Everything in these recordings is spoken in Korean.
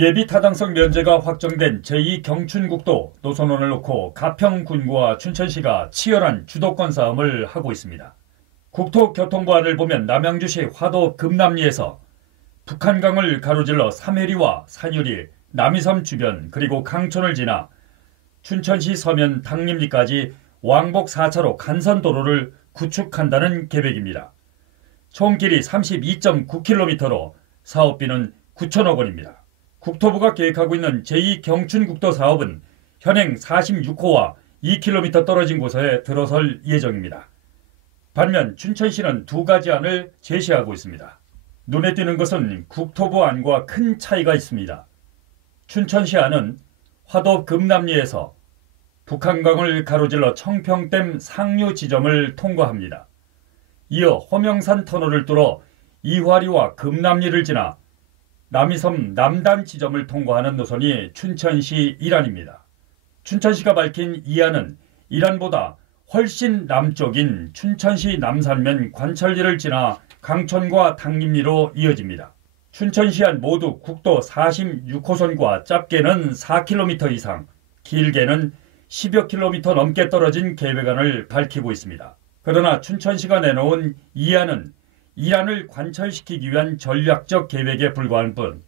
예비 타당성 면제가 확정된 제2경춘국도 노선원을 놓고 가평군과 춘천시가 치열한 주도권 싸움을 하고 있습니다. 국토교통부안을 보면 남양주시 화도 금남리에서 북한강을 가로질러 삼해리와 산유리, 남이섬 주변 그리고 강촌을 지나 춘천시 서면 당림리까지 왕복 4차로 간선도로를 구축한다는 계획입니다. 총 길이 32.9km로 사업비는 9천억 원입니다. 국토부가 계획하고 있는 제2경춘국도 사업은 현행 46호와 2km 떨어진 곳에 들어설 예정입니다. 반면 춘천시는 두 가지 안을 제시하고 있습니다. 눈에 띄는 것은 국토부 안과 큰 차이가 있습니다. 춘천시 안은 화도 금남리에서 북한강을 가로질러 청평댐 상류 지점을 통과합니다. 이어 호명산 터널을 뚫어 이화리와 금남리를 지나 남이섬 남단 지점을 통과하는 노선이 춘천시 일안입니다. 춘천시가 밝힌 이 안은 일안보다 훨씬 남쪽인 춘천시 남산면 관철리를 지나 강촌과 당림리로 이어집니다. 춘천시 안 모두 국도 46호선과 짧게는 4km 이상, 길게는 10여 km 넘게 떨어진 계획안을 밝히고 있습니다. 그러나 춘천시가 내놓은 이 안은 이 안을 관철시키기 위한 전략적 계획에 불과할 뿐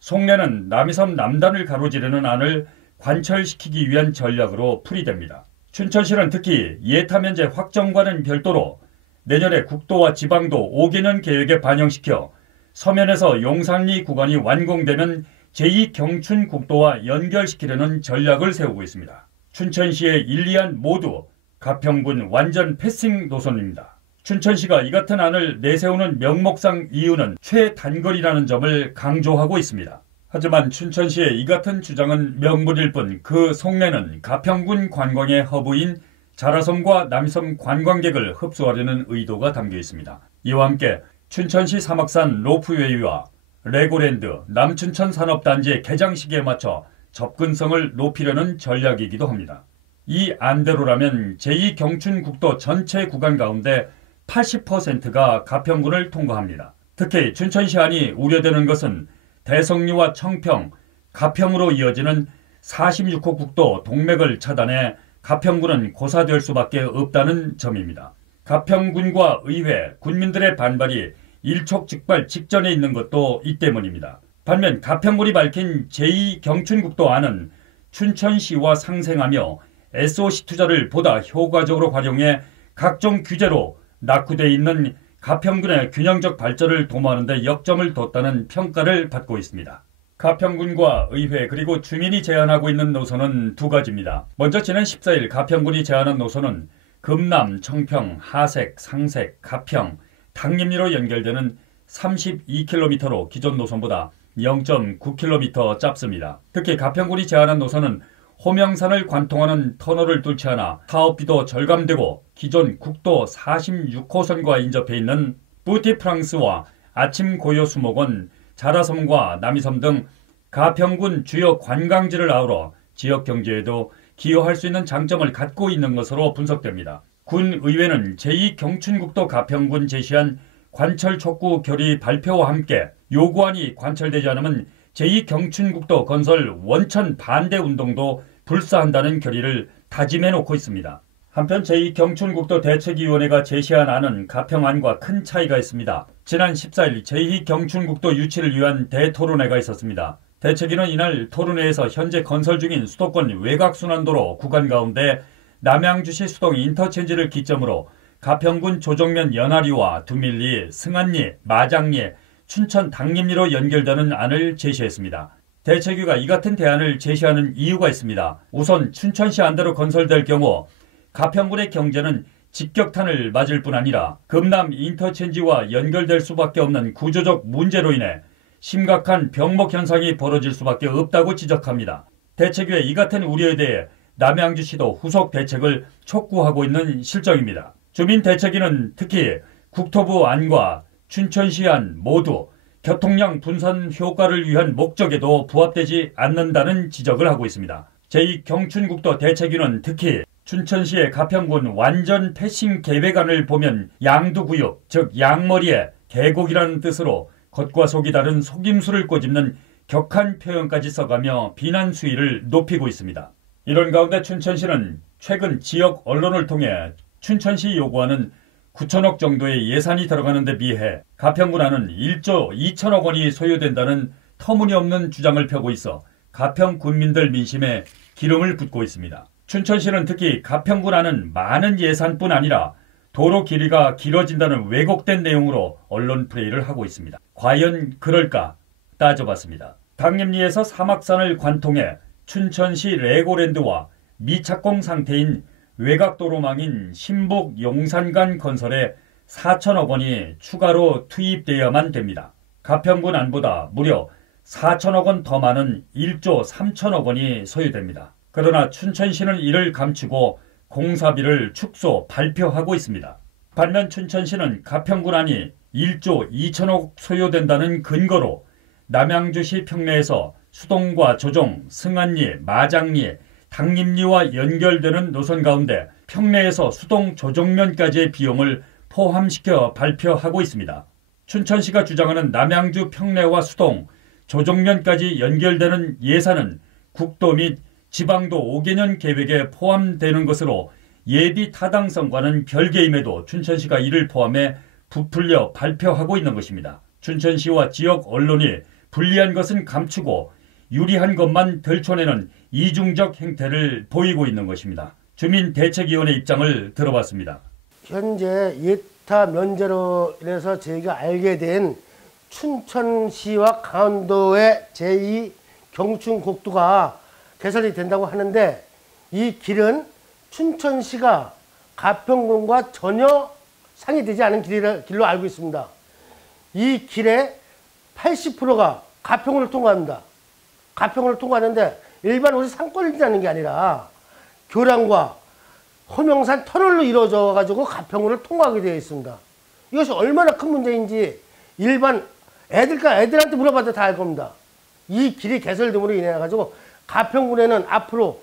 속내는 남이섬 남단을 가로지르는 안을 관철시키기 위한 전략으로 풀이됩니다. 춘천시는 특히 예타 면제 확정과는 별도로 내년에 국도와 지방도 5개년 계획에 반영시켜 서면에서 용산리 구간이 완공되면 제2경춘국도와 연결시키려는 전략을 세우고 있습니다. 춘천시의 1, 2안 모두 가평군 완전 패싱 노선입니다. 춘천시가 이 같은 안을 내세우는 명목상 이유는 최단거리라는 점을 강조하고 있습니다. 하지만 춘천시의 이 같은 주장은 명분일 뿐 그 속내는 가평군 관광의 허브인 자라섬과 남이섬 관광객을 흡수하려는 의도가 담겨 있습니다. 이와 함께 춘천시 사막산 로프웨이와 레고랜드, 남춘천 산업단지의 개장 시기에 맞춰 접근성을 높이려는 전략이기도 합니다. 이 안대로라면 제2경춘국도 전체 구간 가운데 80%가 가평군을 통과합니다. 특히 춘천시 안이 우려되는 것은 대성리와 청평, 가평으로 이어지는 46호 국도 동맥을 차단해 가평군은 고사될 수밖에 없다는 점입니다. 가평군과 의회, 군민들의 반발이 일촉즉발 직전에 있는 것도 이 때문입니다. 반면 가평군이 밝힌 제2경춘국도 안은 춘천시와 상생하며 SOC 투자를 보다 효과적으로 활용해 각종 규제로 낙후되어 있는 가평군의 균형적 발전을 도모하는 데 역점을 뒀다는 평가를 받고 있습니다. 가평군과 의회 그리고 주민이 제안하고 있는 노선은 두 가지입니다. 먼저 지난 14일 가평군이 제안한 노선은 금남, 청평, 하색, 상색, 가평, 당림리로 연결되는 32km로 기존 노선보다 0.9km 짧습니다. 특히 가평군이 제안한 노선은 호명산을 관통하는 터널을 뚫지 않아 사업비도 절감되고 기존 국도 46호선과 인접해 있는 뿌티프랑스와 아침고요수목원, 자라섬과 남이섬 등 가평군 주요 관광지를 아우러 지역 경제에도 기여할 수 있는 장점을 갖고 있는 것으로 분석됩니다. 군의회는 제2경춘국도 가평군 제시한 관철 촉구 결의 발표와 함께 요구안이 관철되지 않으면 제2경춘국도 건설 원천 반대 운동도 불사한다는 결의를 다짐해 놓고 있습니다. 한편 제2경춘국도 대책위원회가 제시한 안은 가평안과 큰 차이가 있습니다. 지난 14일 제2경춘국도 유치를 위한 대토론회가 있었습니다. 대책위는 이날 토론회에서 현재 건설 중인 수도권 외곽순환도로 구간 가운데 남양주시 수동 인터체인지를 기점으로 가평군 조정면 연하리와 두밀리, 승안리, 마장리, 춘천 당림리로 연결되는 안을 제시했습니다. 대책위가 이 같은 대안을 제시하는 이유가 있습니다. 우선 춘천시 안대로 건설될 경우 가평군의 경제는 직격탄을 맞을 뿐 아니라 금남 인터체인지와 연결될 수밖에 없는 구조적 문제로 인해 심각한 병목 현상이 벌어질 수밖에 없다고 지적합니다. 대책위의 이 같은 우려에 대해 남양주시도 후속 대책을 촉구하고 있는 실정입니다. 주민대책위는 특히 국토부 안과 춘천시 안 모두 교통량 분산 효과를 위한 목적에도 부합되지 않는다는 지적을 하고 있습니다. 제2경춘국도 대책위는 특히 춘천시의 가평군 완전 패싱 계획안을 보면 양두구역, 즉 양머리에 계곡이라는 뜻으로 겉과 속이 다른 속임수를 꼬집는 격한 표현까지 써가며 비난 수위를 높이고 있습니다. 이런 가운데 춘천시는 최근 지역 언론을 통해 춘천시 요구하는 9천억 정도의 예산이 들어가는 데 비해 가평군안은 1조 2천억 원이 소요된다는 터무니없는 주장을 펴고 있어 가평 군민들 민심에 기름을 붓고 있습니다. 춘천시는 특히 가평군안은 많은 예산뿐 아니라 도로 길이가 길어진다는 왜곡된 내용으로 언론 플레이를 하고 있습니다. 과연 그럴까 따져봤습니다. 당림리에서 사막산을 관통해 춘천시 레고랜드와 미착공 상태인 외곽도로망인 신북 용산간 건설에 4천억 원이 추가로 투입돼야만 됩니다. 가평군 안보다 무려 4천억 원 더 많은 1조 3천억 원이 소요됩니다. 그러나 춘천시는 이를 감추고 공사비를 축소 발표하고 있습니다. 반면 춘천시는 가평군안이 1조 2천억 소요된다는 근거로 남양주시 평내에서 수동과 조종, 승안리, 마장리, 당림리와 연결되는 노선 가운데 평내에서 수동 조종면까지의 비용을 포함시켜 발표하고 있습니다. 춘천시가 주장하는 남양주 평내와 수동, 조종면까지 연결되는 예산은 국도 및 지방도 5개년 계획에 포함되는 것으로 예비 타당성과는 별개임에도 춘천시가 이를 포함해 부풀려 발표하고 있는 것입니다. 춘천시와 지역 언론이 불리한 것은 감추고 유리한 것만 들춰내는 이중적 행태를 보이고 있는 것입니다. 주민대책위원회 입장을 들어봤습니다. 현재 예타 면제로 인해서 저희가 알게 된 춘천시와 강원도의 제2경춘국도가 개설이 된다고 하는데 이 길은 춘천시가 가평군과 전혀 상의되지 않은 길로 알고 있습니다. 이 길의 80%가 가평을 통과합니다. 가평을 통과하는데 일반 우리 산골이 라는 게 아니라 교량과 호명산 터널로 이루어져 가지고 가평군을 통과하게 되어 있습니다. 이것이 얼마나 큰 문제인지 일반 애들한테 물어봐도 다 알 겁니다. 이 길이 개설됨으로 인해 가지고 가평군에는 앞으로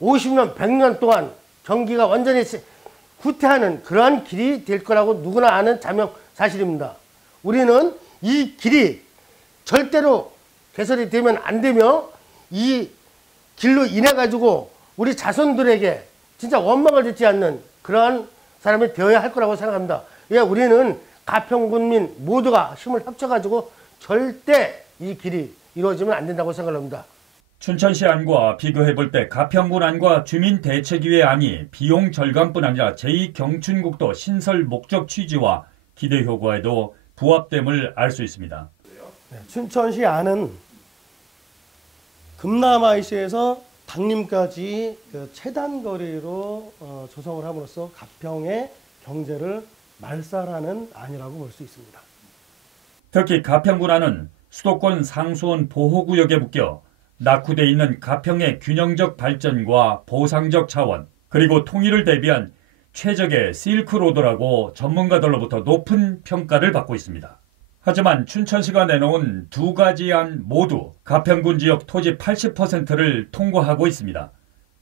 50년, 100년 동안 경기가 완전히 후퇴하는 그러한 길이 될 거라고 누구나 아는 자명 사실입니다. 우리는 이 길이 절대로 개설이 되면 안 되며 이 길로 인해 가지고 우리 자손들에게 진짜 원망을 듣지 않는 그러한 사람이 되어야 할 거라고 생각합니다. 예, 우리는 가평군민 모두가 힘을 합쳐 가지고 절대 이 길이 이루어지면 안 된다고 생각합니다. 춘천시 안과 비교해볼 때 가평군 안과 주민대책위의 안이 비용 절감뿐 아니라 제2경춘국도 신설 목적 취지와 기대 효과에도 부합됨을 알 수 있습니다. 네, 춘천시 안은 금남IC에서 당림까지 최단 거리로 조성을 함으로써 가평의 경제를 말살하는 안이라고 볼 수 있습니다. 특히 가평군 안은 수도권 상수원 보호구역에 묶여 낙후돼 있는 가평의 균형적 발전과 보상적 차원, 그리고 통일을 대비한 최적의 실크로드라고 전문가들로부터 높은 평가를 받고 있습니다. 하지만 춘천시가 내놓은 두 가지 안 모두 가평군 지역 토지 80%를 통과하고 있습니다.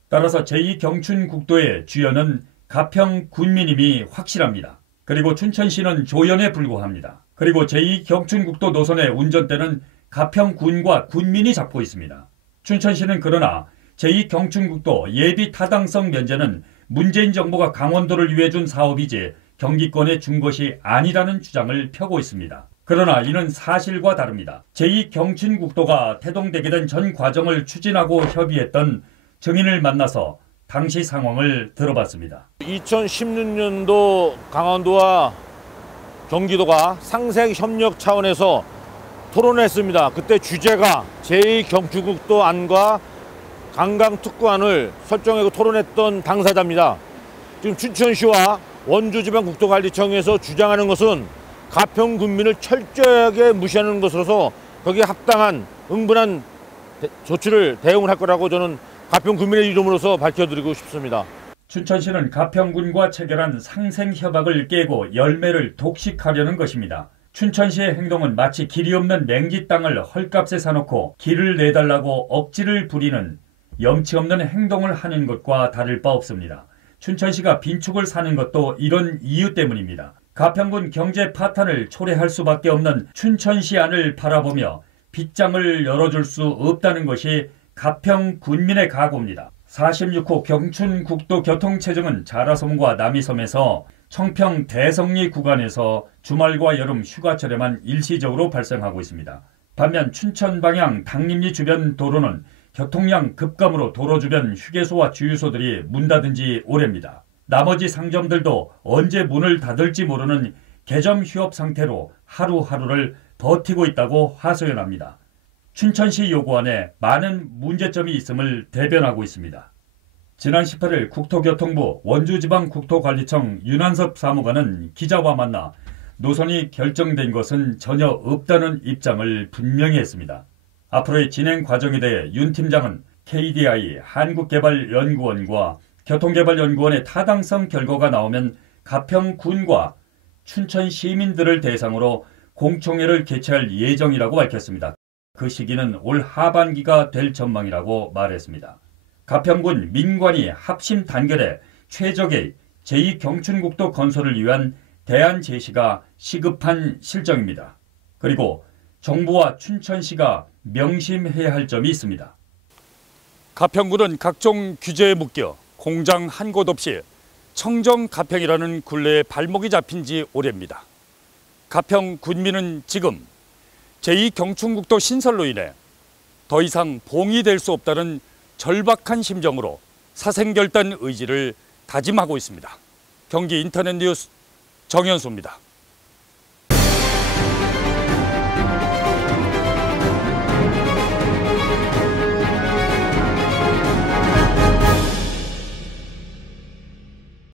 따라서 제2경춘국도의 주연은 가평 군민임이 확실합니다. 그리고 춘천시는 조연에 불과합니다. 그리고 제2경춘국도 노선의 운전대는 가평군과 군민이 잡고 있습니다. 춘천시는 그러나 제2경춘국도 예비 타당성 면제는 문재인 정부가 강원도를 위해 준 사업이지 경기권에 준 것이 아니라는 주장을 펴고 있습니다. 그러나 이는 사실과 다릅니다. 제2경춘국도가 태동되게 된 전 과정을 추진하고 협의했던 증인을 만나서 당시 상황을 들어봤습니다. 2016년도 강원도와 경기도가 상생 협력 차원에서 토론했습니다. 그때 주제가 제2경춘국도 안과 관광특구안을 설정하고 토론했던 당사자입니다. 지금 춘천시와 원주지방국도관리청에서 주장하는 것은 가평 군민을 철저하게 무시하는 것으로서 거기에 합당한 응분한 조치를 대응을 할 거라고 저는 가평 군민의 이름으로서 밝혀드리고 싶습니다. 춘천시는 가평군과 체결한 상생협약을 깨고 열매를 독식하려는 것입니다. 춘천시의 행동은 마치 길이 없는 냉지 땅을 헐값에 사놓고 길을 내달라고 억지를 부리는 염치 없는 행동을 하는 것과 다를 바 없습니다. 춘천시가 빈축을 사는 것도 이런 이유 때문입니다. 가평군 경제 파탄을 초래할 수밖에 없는 춘천시 안을 바라보며 빗장을 열어줄 수 없다는 것이 가평 군민의 각오입니다. 46호 경춘국도 교통체증은 자라섬과 남이섬에서 청평 대성리 구간에서 주말과 여름 휴가철에만 일시적으로 발생하고 있습니다. 반면 춘천 방향 당림리 주변 도로는 교통량 급감으로 도로 주변 휴게소와 주유소들이 문 닫은 지 오래입니다. 나머지 상점들도 언제 문을 닫을지 모르는 개점 휴업 상태로 하루하루를 버티고 있다고 하소연합니다. 춘천시 요구안에 많은 문제점이 있음을 대변하고 있습니다. 지난 18일 국토교통부 원주지방국토관리청 윤한섭 사무관은 기자와 만나 노선이 결정된 것은 전혀 없다는 입장을 분명히 했습니다. 앞으로의 진행 과정에 대해 윤 팀장은 KDI 한국개발연구원과 교통개발연구원의 타당성 결과가 나오면 가평군과 춘천 시민들을 대상으로 공청회를 개최할 예정이라고 밝혔습니다. 그 시기는 올 하반기가 될 전망이라고 말했습니다. 가평군 민관이 합심 단결해 최적의 제2경춘국도 건설을 위한 대안 제시가 시급한 실정입니다. 그리고 정부와 춘천시가 명심해야 할 점이 있습니다. 가평군은 각종 규제에 묶여 공장 한 곳 없이 청정가평이라는 굴레에 발목이 잡힌 지 오래입니다. 가평 군민은 지금 제2경춘국도 신설로 인해 더 이상 봉이될 수 없다는 절박한 심정으로 사생결단 의지를 다짐하고 있습니다. 경기 인터넷 뉴스 정현수입니다.